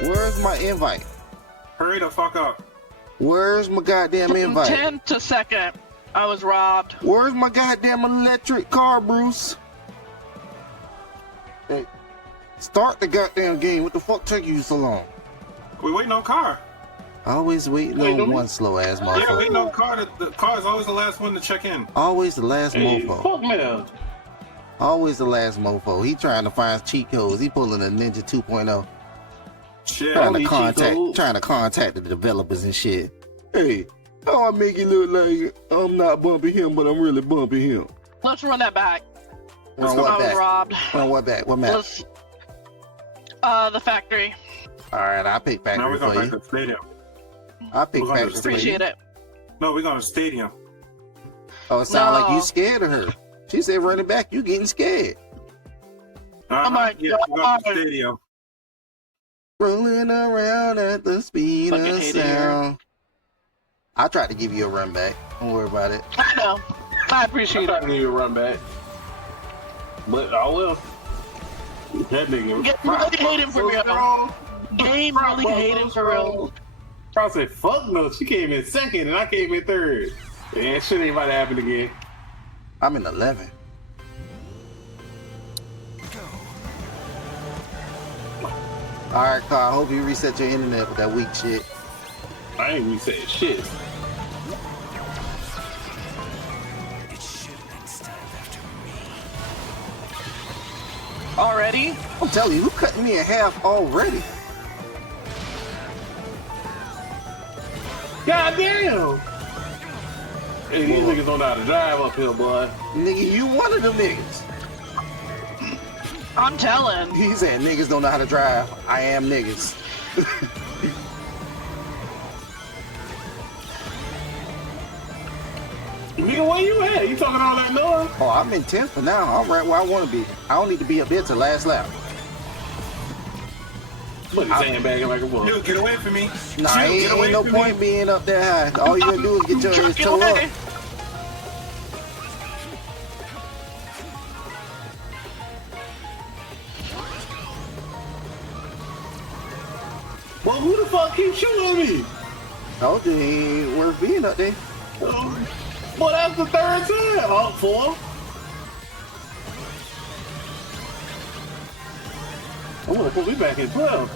Where's my invite? Hurry the fuck up. Where's my goddamn invite? 10 to second. I was robbed. Where's my goddamn electric car, Bruce? Hey, start the goddamn game. What the fuck took you so long? We waiting on car. Always waiting on one slow ass motherfucker. Yeah, waiting on car. The car is always the last one to check in. Always the last mofo. Fuck man. Always the last mofo. He trying to find cheat codes. He pulling a Ninja 2.0. Shit. Trying to contact the developers and shit. Hey, how I make it look like I'm not bumping him, but I'm really bumping him? Let's run that back. Run I what was back? robbed. Run what back? What map? Let's, the factory. All right, I'll pick Now factory we're for going back you. to the stadium. I'll pick We're gonna factory for you. Appreciate it. No, we're going to stadium. Oh, it sounds like No. you scared of her. She said running back, you getting scared. Oh my Yeah, we're going God. to the stadium. Rolling around at the speed Fucking of hate it here. sound. I tried to give you a run back. Don't worry about it. I know. I I appreciate tried it. to give you a run back. But I will. That nigga. Get really hating for real. Game really hating for real. I said, fuck no, she came in second and I came in third. And shit ain't about to happen again. I'm in 11. All right, Carl. I hope you reset your internet with that weak shit. I ain't reset shit. Already? I'm telling you, who cut me in half already? God damn! Hey, these niggas don't know how to drive up here, boy. Nigga, you one of them niggas. I'm telling. He said niggas don't know how to drive. I am niggas. Nigga, where you at? You talking all that noise? Oh, I'm in 10th for now. I'm right where I want to be. I don't need to be up there till last lap. But he's sandbagging like a bull. Dude, get away from me. Nah, Dude, get away ain't no from point me. being up there high. All you gonna do is get your ass Get toe away. up. Well, who the fuck keeps shooting me? Told you he ain't worth being up there. Well, that's the third time. Oh, four. I wanna put me back in 12.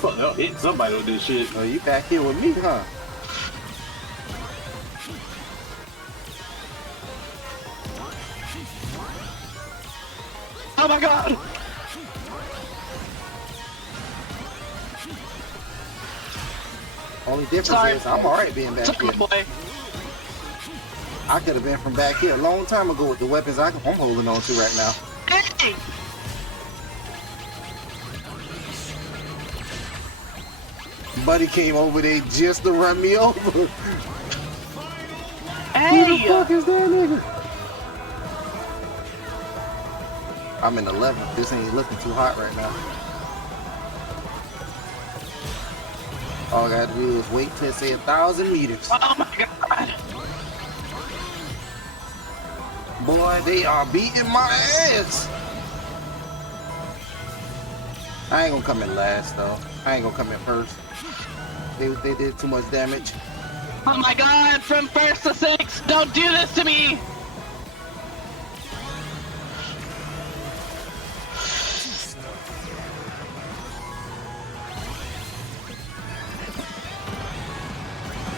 Fuck, I'll hit somebody with this shit. Oh, you back here with me, huh? Oh my God. Only difference Sorry. is I'm alright being back Sorry, here. boy. I could have been from back here a long time ago with the weapons I'm holding on to right now. Hey. Buddy came over there just to run me over. Who the Hey. fuck is that nigga? I'm in 11th. This ain't looking too hot right now. All I gotta do is wait till it say 1,000 meters. Oh my God. Boy, they are beating my ass. I ain't gonna come in last though. I ain't gonna come in first. They did too much damage. Oh my God. From first to sixth. Don't do this to me.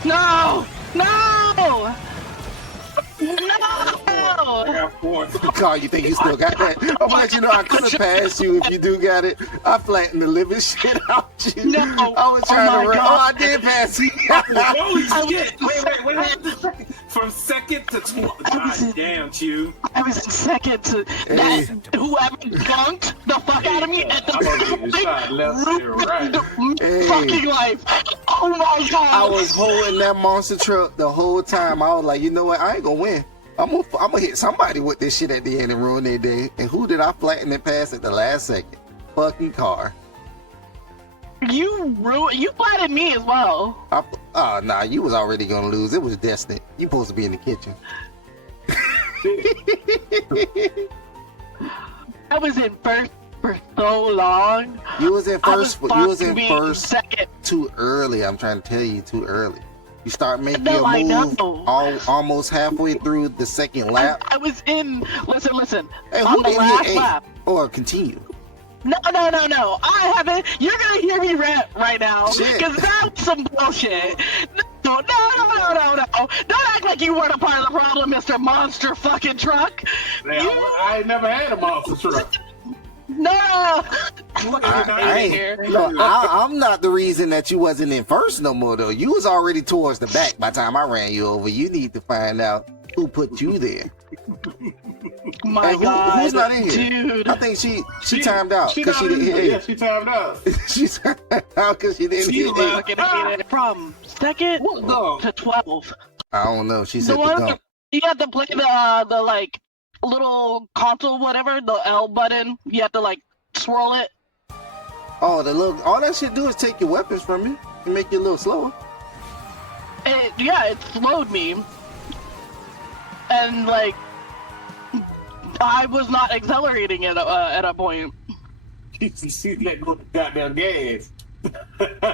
No! No! No! I got four. Carl, you think you still got that? I'm let you know I could have passed you if you do got it. I flattened the living shit out you. No. I was trying Oh to my run. God. Oh, I did pass you. Holy shit! Wait. From second to 12. God damn, Chew. I was in second to that. Whoever dunked the fuck out of me at the I'm getting shot left and right. Hey. fucking life. Oh my God. I was holding that monster truck the whole time. I was like, you know what? I ain't gonna win. I'm gonna hit somebody with this shit at the end and ruin their day. And who did I flatten and pass at the last second? Fucking car. You flattered me as well. Oh, nah, you was already gonna lose. It was destined. You supposed to be in the kitchen. I was in first for so long. You was in first. You was in being first second. too early. I'm trying to tell you, too early. You start making No, your I move know. almost halfway through the second lap. I was in. Listen. Hey, On who the didn't last hit lap. Or continue. No. I haven't. You're gonna hear me rant right now Shit. because that's some bullshit. No. Don't act like you weren't a part of the problem, Mr. Monster fucking Truck. Man, I ain't never had a monster truck. No. Look at I ain't. Look, I'm not the reason that you wasn't in first no more though. You was already towards the back by the time I ran you over. You need to find out who put you there. My Hey, God, who's not in here? dude. I think she timed out because she not didn't in- hit. Yeah, she timed out. She timed out because she didn't She hit. left. Fucking hate it. From second What dog? to 12. I don't know. She The said the one gump. you have to play the like little console, whatever, the L button. You have to like swirl it. Oh, the little. All that shit do is take your weapons from you and make you a little slower. It slowed me, and like I was not accelerating at a point. She let go of the goddamn gas.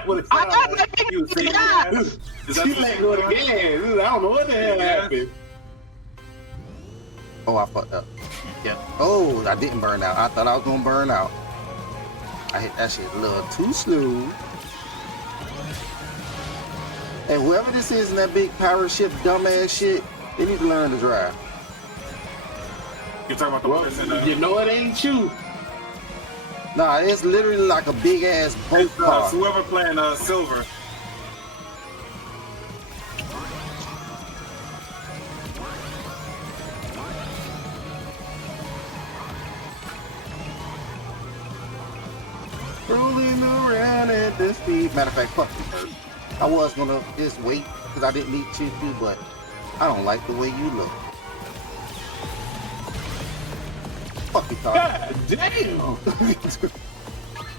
What it I sound got like. my finger You in see the that? gas. She let go of the gas. I don't know what the hell Yeah. happened. Oh, I fucked up. Yeah. Oh, I didn't burn out. I thought I was gonna burn out. I hit that shit a little too slow. And whoever this is in that big pirate ship, dumbass shit, they need to learn to drive. You're talking about the Well, person. you know it ain't you. Nah, it's literally like a big ass boat It's car. whoever playing Silver. Rolling around at the speed. Matter of fact, fuck you, Bert. I was gonna just wait because I didn't need you to, but I don't like the way you look. Fuck you, car. God damn.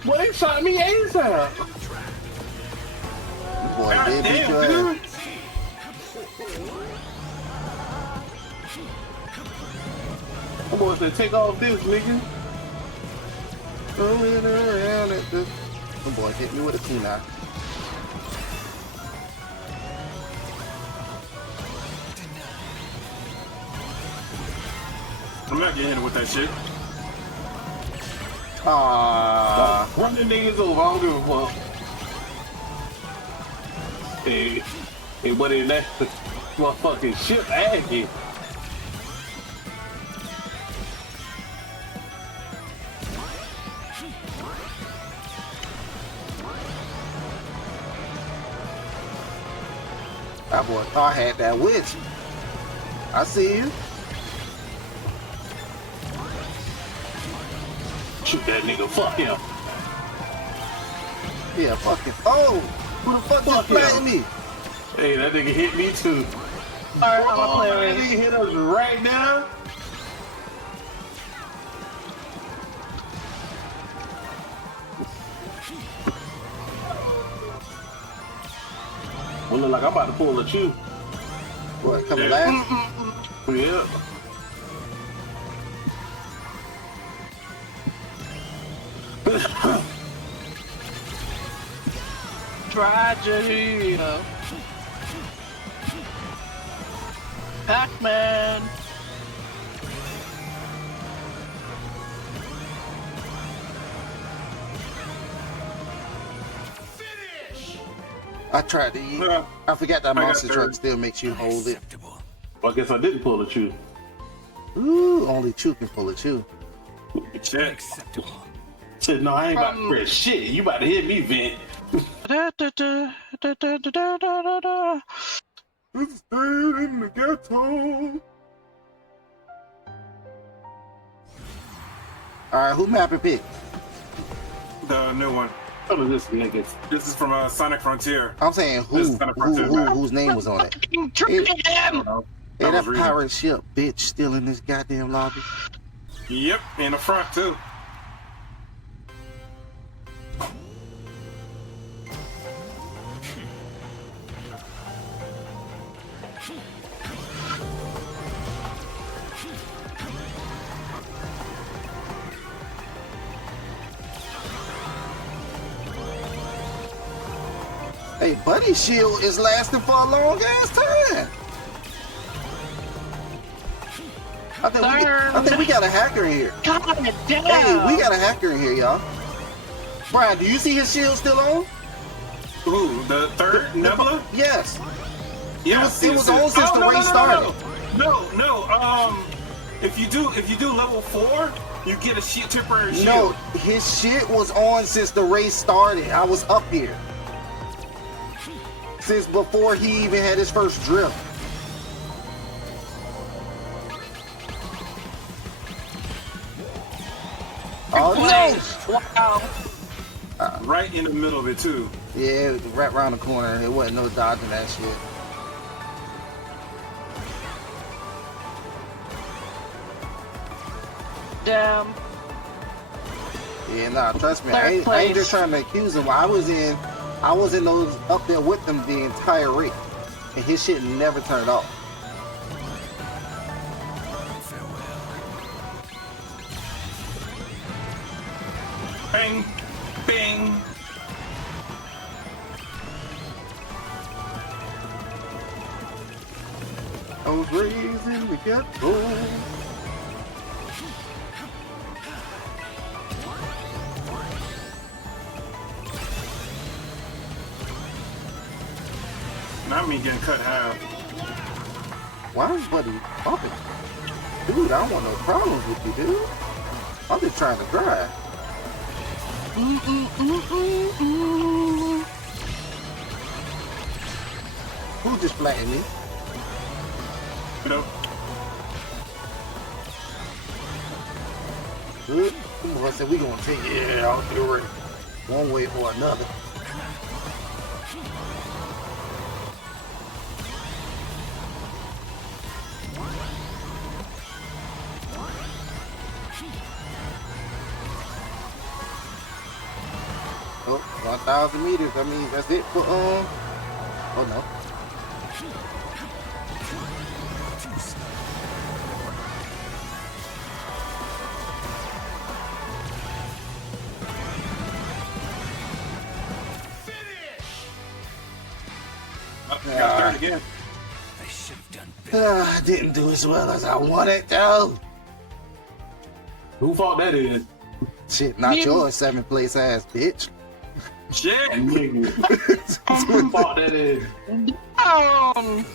Well, they shot me ASAP. Boy, God did beat damn, your dude. ass. I'm going to take off this, nigga. Rolling around at the. Oh boy, hit me with a kunai. I'm not getting hit with that shit. Ah, Run the niggas over. I don't give a fuck. Hey, buddy, that motherfucking ship aggy. that boy car had that witch. I see you. Shoot that nigga. Fuck him. Yeah, fucking. Oh, who the fuck just Fuck yeah. flattened me? Hey, that nigga hit me too. Alright, I'm Oh, gonna play that with nigga hit us right now. Well, look like I'm about to pull a chew. What, coming Yeah. last? Yeah. tragedy. Pac-Man. I tried to eat. Yeah. I forgot that I got monster truck third. still makes you hold it. Well, I guess I didn't pull a chew. Ooh, only Chew can pull a Chew. Shit. Said, no, I ain't about to press shit. You about to hit me, Vent. It's staying in the ghetto. Alright, who map it pick? The new one. Some of this niggas. This is from Sonic Frontier. I'm saying This who, is Sonic Frontier, man. whose name was on it. Trick I him! don't know. Hey, I that was reading. pirate ship bitch still in this goddamn lobby. Yep, in the front too. Hey, Buddy Shield is lasting for a long ass time. I think we got a hacker in here. God damn. Hey, we got a hacker in here, y'all. Brian, do you see his shield still on? Ooh, the third Nebula? Yes. Yes, It was on since the race started. No. If you do level 4, you get a temporary shield. No, his shit was on since the race started. I was up here. Since before he even had his first drift. Oh no! Wow. Right in the middle of it too. Yeah, right around the corner. It wasn't no dodging that shit. Damn. Yeah, nah, trust me. Third I ain't place. just trying to accuse him. I was in those up there with them the entire race. And his shit never turned off. Bang, bang. I was raised in the ghetto. Not me getting cut half. Why is Buddy bumping? Dude, I don't want no problems with you, dude. I'm just trying to drive. Who just flattened me? You know? Good. Come on, I said we gonna take it out there one way or another. Oh, 1,000 meters. I mean, that's it for oh no. Got third again. I didn't do as well as I wanted though. Who fault that is? Shit, not Me. yours, 7th place ass bitch. Shit. Nigga. Who fault that is? Down.